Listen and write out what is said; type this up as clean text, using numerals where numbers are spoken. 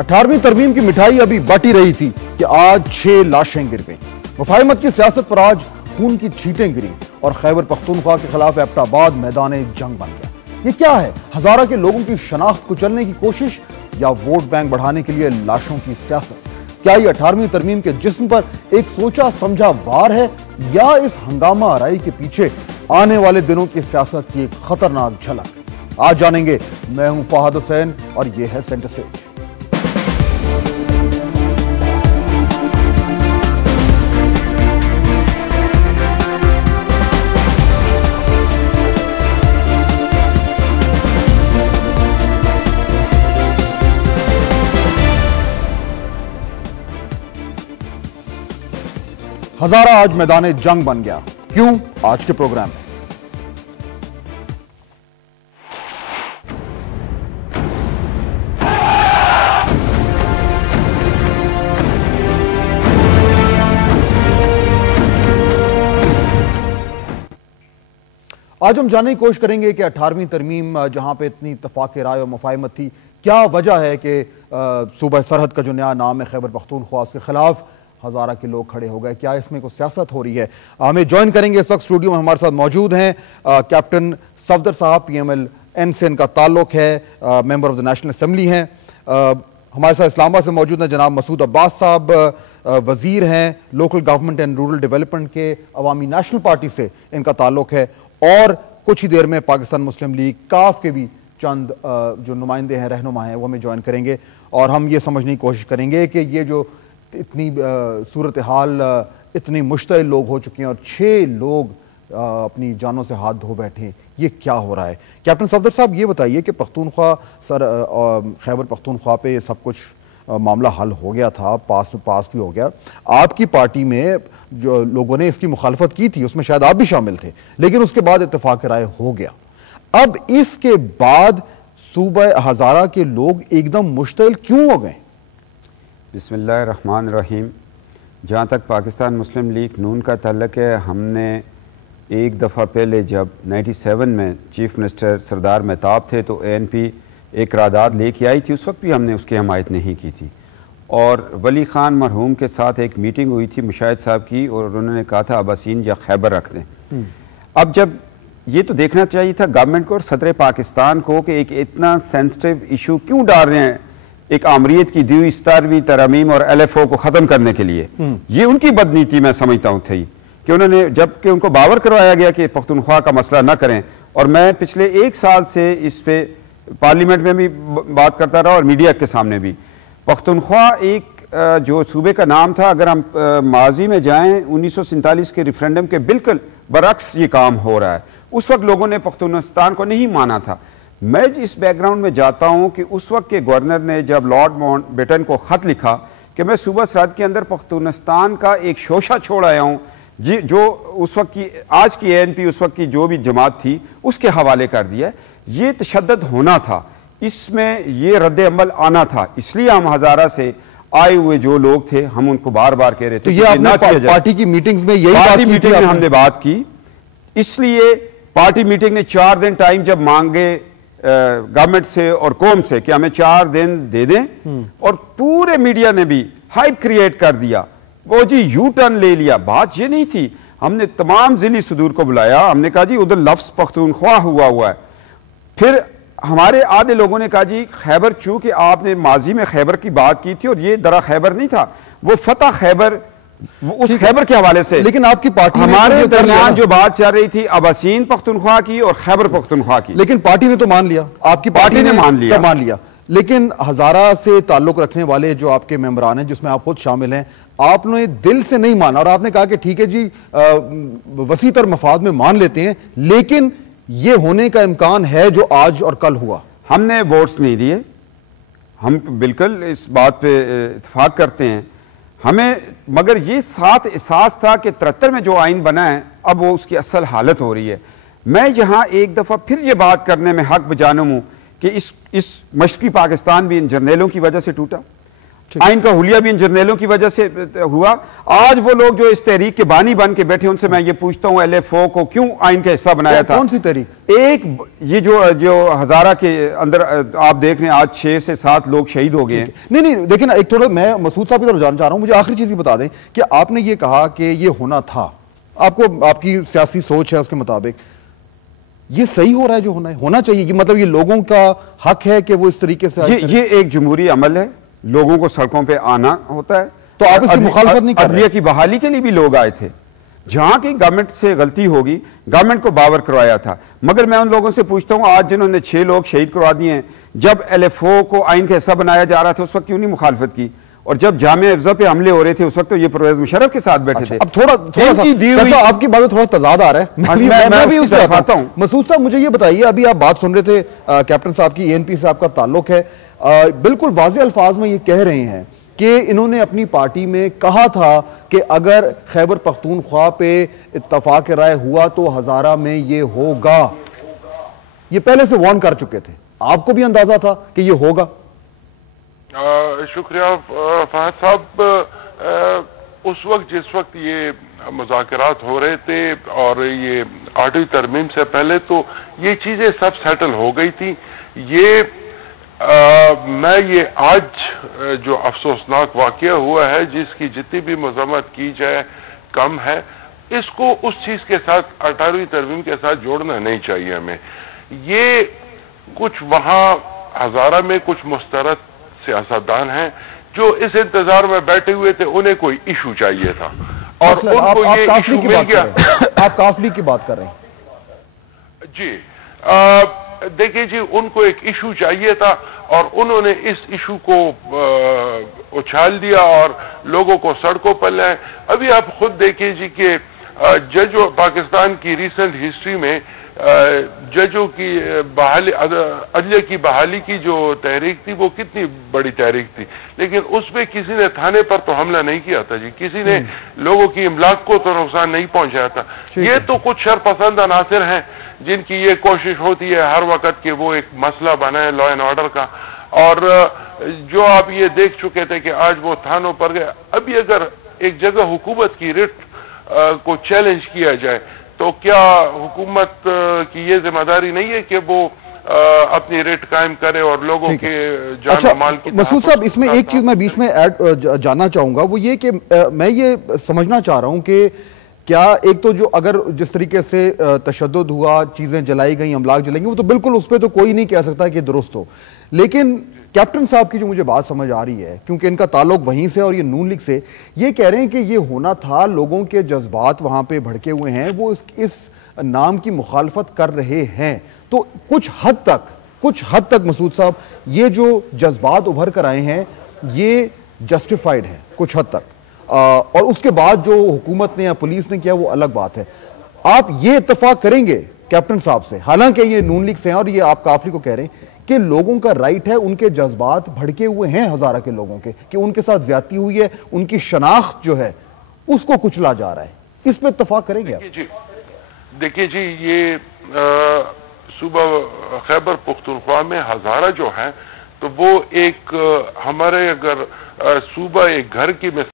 18वीं तरमीम की मिठाई अभी बांटी रही थी कि आज 6 लाशें गिर गईं। मुफाहिमत की सियासत पर आज खून की छींटें गिरी और खैबर पख्तूनख्वा के खिलाफ एबटाबाद मैदान जंग बन गया। ये क्या है? हजारा के लोगों की शनाख्त कुचलने की कोशिश या वोट बैंक बढ़ाने के लिए लाशों की सियासत? क्या ये 18वीं तरमीम के जिस्म पर एक सोचा समझा वार है या इस हंगामा आराई के पीछे आने वाले दिनों की सियासत की एक खतरनाक झलक? आज जानेंगे। मैं हूं फहद हुसैन और ये है सेंटर स्टेज। हजारा आज मैदान जंग बन गया। क्यों? आज के प्रोग्राम में। आज हम जानने की कोशिश करेंगे कि 18वीं तरमीम जहां पे इतनी इत्तफाक़ राय और मुफाहिमत थी, क्या वजह है कि सूबा सरहद का जो नया नाम है खैबर पख्तूनख्वा, उसके खिलाफ हजारा के लोग खड़े हो गए? क्या इसमें कोई सियासत हो रही है? हमें ज्वाइन करेंगे इस वक्त स्टूडियो में हमारे साथ मौजूद हैं कैप्टन सफदर साहब, PMLN से इनका ताल्लुक है, member of the national assembly हैं। हमारे साथ इस्लामाबाद से मौजूद हैं जनाब मसूद अब्बास साहब, वजीर हैं local government and rural development के, अवामी नेशनल पार्टी से इनका ताल्लुक है। और कुछ ही देर में पाकिस्तान मुस्लिम लीग काफ के भी चंद जो नुमाइंदे हैं, रहनुमा हैं, वो हमें ज्वाइन करेंगे और हम ये समझने की कोशिश करेंगे कि ये जो इतनी सूरत हाल, इतनी मुश्तइल लोग हो चुके हैं और 6 लोग अपनी जानों से हाथ धो बैठे, ये क्या हो रहा है? कैप्टन सफदर साहब, ये बताइए कि पख्तूनख्वा खैबर पख्तूनख्वा पे सब कुछ मामला हल हो गया था, पास भी हो गया। आपकी पार्टी में जो लोगों ने इसकी मुखालफत की थी उसमें शायद आप भी शामिल थे, लेकिन उसके बाद इत्तेफाक राय हो गया। अब इसके बाद सूबा हजारा के लोग एकदम मुश्तइल क्यों हो गए? बिस्मिल्लाहिर्रहमानिर्रहीम। जहाँ तक पाकिस्तान मुस्लिम लीग नून का ताल्लुक है, हमने एक दफ़ा पहले जब 97 में चीफ मिनिस्टर सरदार मेहताब थे तो ANP एक करारदाद लेके आई थी, उस वक्त भी हमने उसकी हमायत नहीं की थी। और वली ख़ान मरहूम के साथ एक मीटिंग हुई थी मुशाहिद साहब की और उन्होंने कहा था अब्बासीन या खैबर रख दें। अब जब ये तो देखना चाहिए था गवर्नमेंट को और सदर पाकिस्तान को कि एक इतना सेंसिटिव इशू क्यों डाल रहे हैं एक आमरीत की दी हुई 17वीं तरमीम और LFO को ख़त्म करने के लिए। ये उनकी बदनीति मैं समझता हूँ थी कि उन्होंने, जबकि उनको बावर करवाया गया कि पख्तूनख्वा का मसला ना करें। और मैं पिछले 1 साल से इस पे पार्लियामेंट में भी बात करता रहा और मीडिया के सामने भी। पख्तूनख्वा एक जो सूबे का नाम था, अगर हम माजी में जाएं 1947 के रेफरेंडम के बिल्कुल बरक्स ये काम हो रहा है। उस वक्त लोगों ने पख्तूनिस्तान को नहीं माना था। मैं इस बैकग्राउंड में जाता हूं कि उस वक्त के गवर्नर ने जब लॉर्ड माउंटबेटन को खत लिखा कि मैं सूबा सरहद के अंदर पख्तूनिस्तान का एक शोशा छोड़ आया हूं, जो उस वक्त की आज की ANP उस वक्त की जो भी जमात थी उसके हवाले कर दिया। ये तशद्दुद होना था, इसमें ये रद्द अमल आना था। इसलिए हम हजारा से आए हुए जो लोग थे हम उनको बार बार कह रहे थे। तो ये आपने पार्टी की मीटिंग्स में यही पार्टी मीटिंग में हमने बात की, इसलिए पार्टी मीटिंग ने 4 दिन टाइम जब मांगे गवर्नमेंट से और कौम से कि हमें 4 दिन दे दें, और पूरे मीडिया ने भी हाइप क्रिएट कर दिया, वो जी यू टर्न ले लिया। बात ये नहीं थी, हमने तमाम जिली सदूर को बुलाया, हमने कहा जी उधर लफ्ज पख्तूनख्वा हुआ है। फिर हमारे आधे लोगों ने कहा जी खैबर, चूंकि आपने माजी में खैबर की बात की थी और ये दरा खैबर नहीं था, वो फतह खैबर, उस खैबर के हवाले से। लेकिन आपकी पार्टी हमारे दरमियान जो बात चल रही थी अब्बासीन पख्तूनख्वा की और खैबर पख्तूनख्वा की, लेकिन पार्टी ने तो मान लिया, आपकी पार्टी ने मान लिया। लेकिन हजारा से ताल्लुक रखने वाले जो आपके मेंबरान हैं, जिसमें आप खुद शामिल हैं, आपने दिल से नहीं माना और आपने कहा कि ठीक है जी वसीतर मफाद में मान लेते हैं, लेकिन ये होने का इम्कान है जो आज और कल हुआ। हमने वोट्स नहीं दिए, हम बिल्कुल इस बात पे इत्तेफाक करते हैं हमें, मगर ये साथ एहसास था कि 73 में जो आइन बना है अब वो उसकी असल हालत हो रही है। मैं यहाँ एक दफ़ा फिर ये बात करने में हक बजानूं हूँ कि इस मशरक़ी पाकिस्तान भी इन जर्नेलों की वजह से टूटा। आइन का हुलिया भी इन जर्नलों की वजह से हुआ। आज वो लोग जो इस तहरीक के बानी बन के बैठे, उनसे मैं ये पूछता हूं LFO को क्यों आइन का हिस्सा बनाया था? कौन सी तहरीक? एक ये जो हजारा के अंदर आप देख रहे हैं, आज 6 से 7 लोग शहीद हो गए हैं। नहीं देखिए ना, एक थोड़ा मैं मसूद साहब की तरफ जानना चाह रहा हूं। मुझे आखिरी चीज बता दें कि आपने ये कहा कि ये होना था, आपको आपकी सियासी सोच है उसके मुताबिक ये सही हो रहा है जो होना चाहिए? ये मतलब ये लोगों का हक है कि वो इस तरीके से ये एक जमहूरी अमल है, लोगों को सड़कों पे आना होता है। तो आप इसकी मुखालफत नहीं कर रहे? अदलिया की बहाली के लिए भी लोग आए थे। जहां की गवर्नमेंट से गलती होगी, गवर्नमेंट को बावर करवाया था। मगर मैं उन लोगों से पूछता हूं, आज जिन्होंने 6 लोग शहीद करवा दिए हैं, जब LFO को आइन का हिस्सा बनाया जा रहा था उस वक्त क्यों नहीं मुखालफत की? और जब जामिया हिफ्ज़ा पे हमले हो रहे थे उस वक्त तो ये परवेज मुशर्रफ के साथ बैठे थे। अब थोड़ा आपकी बात में थोड़ा तजाद आ रहा है। मैं भी उस तरफ आता हूं। मसूद साहब मुझे ये बताइए, अभी आप बात सुन रहे थे कैप्टन साहब की, ANP से आपका ताल्लुक है, बिल्कुल वाज़ेह अल्फाज में ये कह रहे हैं कि इन्होंने अपनी पार्टी में कहा था कि अगर खैबर पख्तूनख्वा पे इत्तफाक राय हुआ तो हजारा में ये होगा। ये पहले से वार्न कर चुके थे, आपको भी अंदाजा था कि ये होगा? शुक्रिया फहद साहब। उस वक्त जिस वक्त ये मुज़ाकरात हो रहे थे और ये 8वीं तरमीम से पहले तो ये चीजें सब सेटल हो गई थी। मैं ये आज जो अफसोसनाक वाकया हुआ है, जिसकी जितनी भी मजम्मत की जाए कम है, इसको उस चीज के साथ 18वीं तरमीम के साथ जोड़ना नहीं चाहिए हमें। ये कुछ वहां हजारा में कुछ मुस्तरद सियासतदान हैं जो इस इंतजार में बैठे हुए थे, उन्हें कोई इशू चाहिए था और उनको ये इशू मिल गया। आप काफली की बात कर रहे हैं जी। देखिए जी, उनको एक इशू चाहिए था और उन्होंने इस इशू को उछाल दिया और लोगों को सड़कों पर लाए। अभी आप खुद देखिए जी कि जजों, पाकिस्तान की रिसेंट हिस्ट्री में जजों की बहाली, अदलिया की बहाली की जो तहरीक थी वो कितनी बड़ी तहरीक थी, लेकिन उसमें किसी ने थाने पर तो हमला नहीं किया था जी, किसी ने लोगों की इमलाक को तो नुकसान नहीं पहुंचाया था। ये तो कुछ शरपसंद अनासिर हैं जिनकी ये कोशिश होती है हर वक्त कि वो एक मसला बनाए लॉ एंड ऑर्डर का, और जो आप ये देख चुके थे कि आज वो थानों पर गए। अभी अगर एक जगह हुकूमत की रिट को चैलेंज किया जाए तो क्या हुकूमत की ये जिम्मेदारी नहीं है कि वो अपनी रेट कायम करे और लोगों के जान माल की? मसूद साहब, इसमें एक चीज मैं बीच में जानना चाहूंगा, वो ये कि मैं ये समझना चाह रहा हूं कि क्या एक तो जो अगर जिस तरीके से तशद्दुद हुआ, चीजें जलाई गई, अमलाक जलेंगे, वो तो बिल्कुल उस पर तो कोई नहीं कह सकता कि दुरुस्त हो। लेकिन कैप्टन साहब की जो मुझे बात समझ आ रही है, क्योंकि इनका ताल्लुक वहीं से और ये नून लीग से, ये कह रहे हैं कि ये होना था, लोगों के जज्बात वहां पे भड़के हुए हैं, वो इस नाम की मुखालफत कर रहे हैं। तो कुछ हद तक मसूद साहब, ये जो जज्बात उभर कर आए हैं ये जस्टिफाइड हैं कुछ हद तक, और उसके बाद जो हुकूमत ने या पुलिस ने किया वो अलग बात है। आप ये इत्तेफाक करेंगे कैप्टन साहब से, हालांकि ये नून लीग से हैं और ये आप काफली को कह रहे हैं कि लोगों का राइट है, उनके जज्बात भड़के हुए हैं हजारा के लोगों के, कि उनके साथ ज्यादती हुई है, उनकी शनाख्त जो है उसको कुचला जा रहा है, इस पे इत्तेफाक करेंगे आप? देखिए जी, ये सुबह खैबर पख्तूनख्वा में हजारा जो है तो वो एक हमारे अगर सूबा एक घर की